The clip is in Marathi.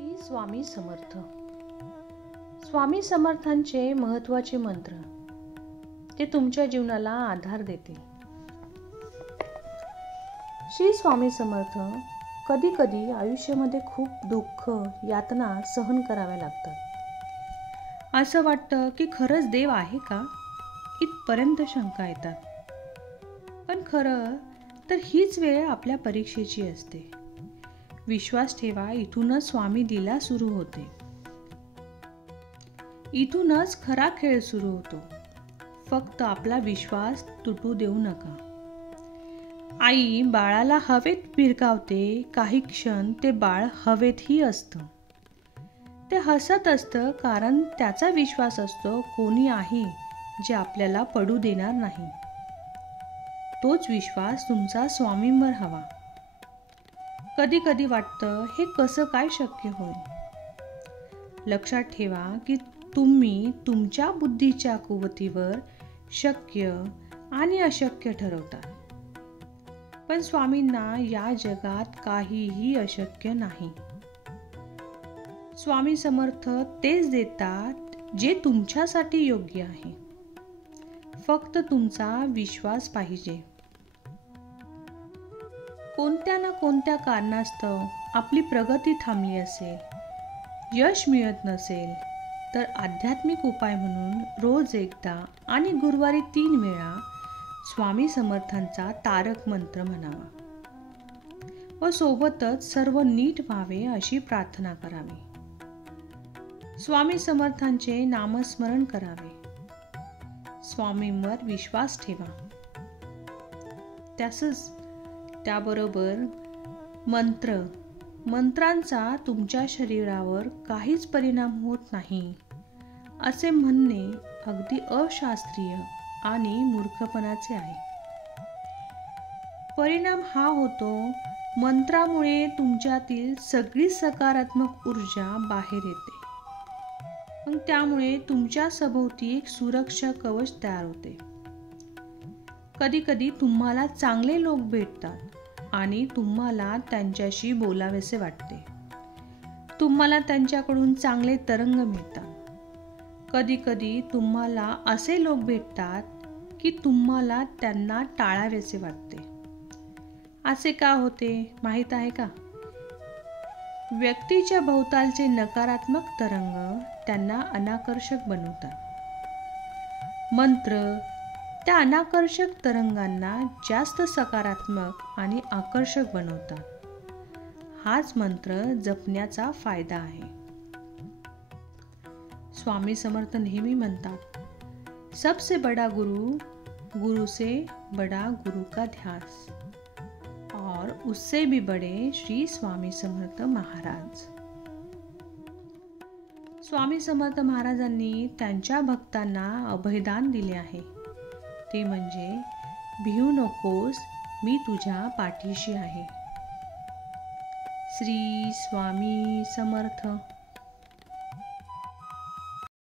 श्री स्वामी समर्थ. स्वामी समर्थांचे महत्त्वाचे मंत्र ते तुमच्या जीवनाला आधार देतील. श्री स्वामी समर्थ. कधी कधी आयुष्यामध्ये खूप दुःख यातना सहन कराव्या लागतात. असं वाटतं की खरंच देव आहे का, इथपर्यंत शंका येतात. पण खरं तर हीच वेळ आपल्या परीक्षेची असते. विश्वास ठेवा, इथूनच स्वामी लीला सुरू होते. इथूनच खरा खेळ सुरू होतो. फक्त आपला विश्वास तुटू देऊ नका. आई बाळाला हवेत भिरकावते. काही क्षण ते बाळ हवेतही असतं. ते हसत असतं, कारण त्याचा विश्वास असतो कोणी आहे जे आपल्याला पडू देणार नाही. तोच विश्वास तुमचा स्वामींवर हवा. कधी कधी वाटतं, हे कसं काय शक्य होईल. लक्षात ठेवा की तुम्ही तुमच्या बुद्धीच्या कुवतीवर शक्य आणि अशक्य ठरवता. पण स्वामींना या जगात काहीही अशक्य नाही. स्वामी समर्थ तेच देतात जे तुमच्यासाठी योग्य आहे. फक्त तुमचा विश्वास पाहिजे. कोणत्या ना कोणत्या कारणास्तव आपली प्रगती थांबली असेल, यश मिळत नसेल, तर आध्यात्मिक उपाय म्हणून रोज एकदा आणि गुरुवारी 3 वेळा स्वामी समर्थांचा तारक मंत्र म्हणावा व सोबतच सर्व नीट व्हावे अशी प्रार्थना करावी. स्वामी समर्थांचे नामस्मरण करावे. स्वामींवर विश्वास ठेवा. त्याबरोबर मंत्रांचा तुमच्या शरीरावर काहीच परिणाम होत नाही असे म्हणणे अगदी अशास्त्रीय आणि मूर्खपणाचे आहे. परिणाम हा होतो, मंत्रामुळे तुमच्यातील सगळी सकारात्मक ऊर्जा बाहेर येते. मग त्यामुळे तुमच्या सभोवती एक सुरक्षा कवच तयार होते. कधी कधी तुम्हाला चांगले लोक भेटतात आणि तुम्हाला त्यांच्याशी बोलावेसे वाटते. तुम्हाला त्यांच्याकडून चांगले तरंग मिळतात. कधी कधी तुम्हाला असे लोक भेटतात की तुम्हाला त्यांना टाळावेसे वाटते. असे का होते माहीत आहे का? व्यक्तीच्या भोवतालचे नकारात्मक तरंग त्यांना अनाकर्षक बनवतात. मंत्र त्या अनाकर्षक तरंगांना जास्त सकारात्मक आणि आकर्षक बनवतात. हाच मंत्र जपण्याचा फायदा आहे. स्वामी समर्थ नेहमी म्हणतात, सबसे बड़ा गुरु, गुरु से बड़ा गुरु का ध्यास, और उससे भी बड़े श्री स्वामी समर्थ महाराज. स्वामी समर्थ महाराजांनी त्यांच्या भक्तांना अभयदान दिले आहे. ते म्हणजे, भिऊ नकोस, मी तुझ्या पाठीशी आहे. श्री स्वामी समर्थ.